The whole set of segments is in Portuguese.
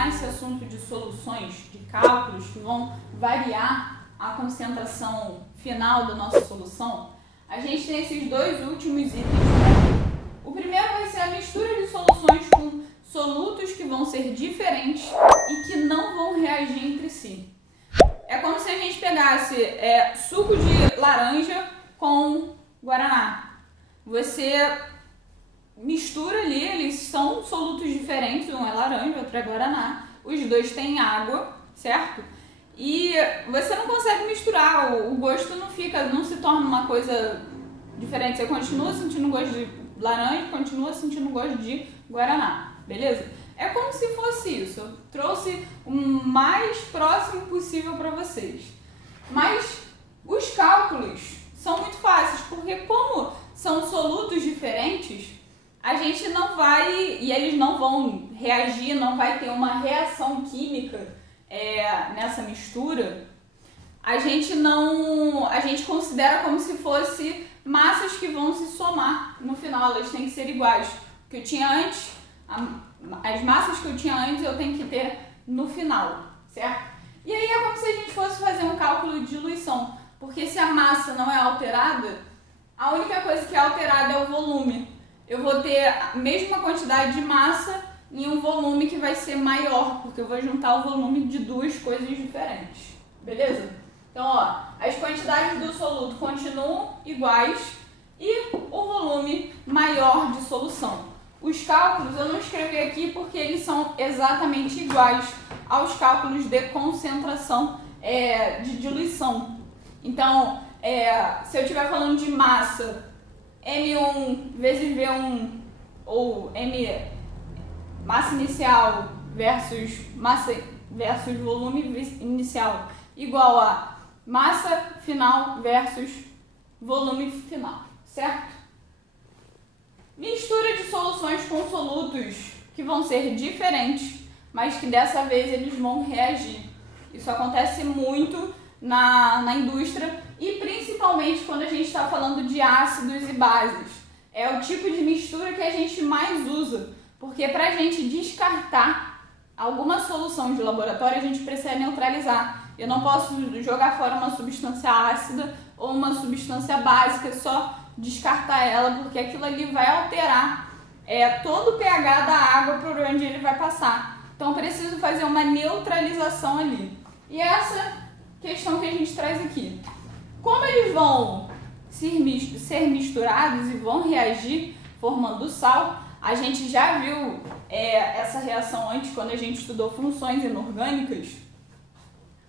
terminar esse assunto de soluções de cálculos que vão variar a concentração final da nossa solução, a gente tem esses dois últimos itens. O primeiro vai ser a mistura de soluções com solutos que vão ser diferentes e que não vão reagir entre si. É como se a gente pegasse suco de laranja com guaraná. Você mistura ali, eles são solutos diferentes, um é laranja, outro é guaraná. Os dois têm água, certo? E você não consegue misturar, o gosto não se torna uma coisa diferente. Você continua sentindo gosto de laranja, continua sentindo gosto de guaraná, beleza? É como se fosse isso. Eu trouxe o mais próximo possível para vocês. Mas os cálculos são muito fáceis, porque como são solutos diferentes, a gente não vai, e eles não vão reagir, não vai ter uma reação química nessa mistura. A gente considera como se fosse massas que vão se somar no final, elas têm que ser iguais. O que eu tinha antes, as massas que eu tinha antes eu tenho que ter no final, certo? E aí é como se a gente fosse fazer um cálculo de diluição, porque se a massa não é alterada, a única coisa que é alterada é o volume. Eu vou ter a mesma quantidade de massa em um volume que vai ser maior, porque eu vou juntar o volume de duas coisas diferentes, beleza? Então, ó, as quantidades do soluto continuam iguais e o volume maior de solução. Os cálculos eu não escrevi aqui porque eles são exatamente iguais aos cálculos de concentração de diluição. Então, se eu estiver falando de massa, M1 vezes V1, ou massa inicial versus volume inicial, igual a massa final versus volume final, certo? Mistura de soluções com solutos que vão ser diferentes, mas que dessa vez eles vão reagir. Isso acontece muito na indústria e principalmente quando a gente está falando de ácidos e bases. É o tipo de mistura que a gente mais usa, porque para a gente descartar alguma solução de laboratório a gente precisa neutralizar. Eu não posso jogar fora uma substância ácida ou uma substância básica, só descartar ela, porque aquilo ali vai alterar todo o pH da água por onde ele vai passar. Então eu preciso fazer uma neutralização ali. E essa questão que a gente traz aqui. Como eles vão ser misturados e vão reagir formando sal, a gente já viu essa reação antes quando a gente estudou funções inorgânicas.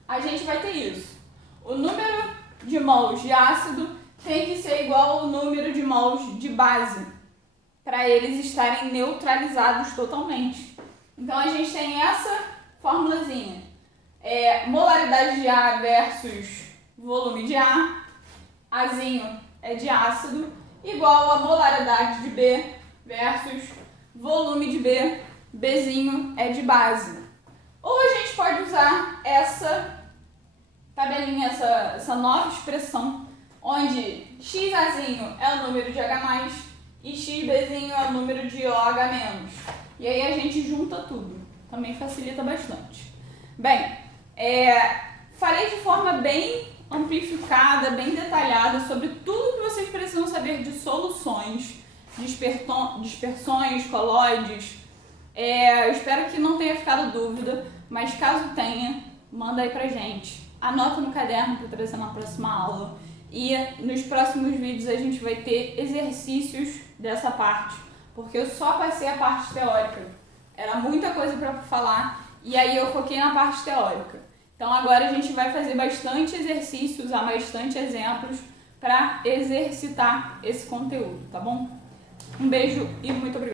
A gente vai ter isso. O número de mols de ácido tem que ser igual ao número de mols de base, para eles estarem neutralizados totalmente. Então a gente tem essa formulazinha. Molaridade de A versus volume de A, Azinho é de ácido, igual a molaridade de B versus volume de B, Bzinho é de base. Ou a gente pode usar essa tabelinha, essa nova expressão, onde Xazinho é o número de H+, e XBzinho é o número de OH-. E aí a gente junta tudo, também facilita bastante. Bem, falei de forma bem amplificada, bem detalhada sobre tudo que vocês precisam saber de soluções, dispersões, colóides. Eu espero que não tenha ficado dúvida, mas caso tenha, manda aí pra gente. Anota no caderno para trazer na próxima aula. E nos próximos vídeos a gente vai ter exercícios dessa parte, porque eu só passei a parte teórica. Era muita coisa para falar e aí eu foquei na parte teórica. Então agora a gente vai fazer bastante exercícios, usar bastante exemplos para exercitar esse conteúdo, tá bom? Um beijo e muito obrigada.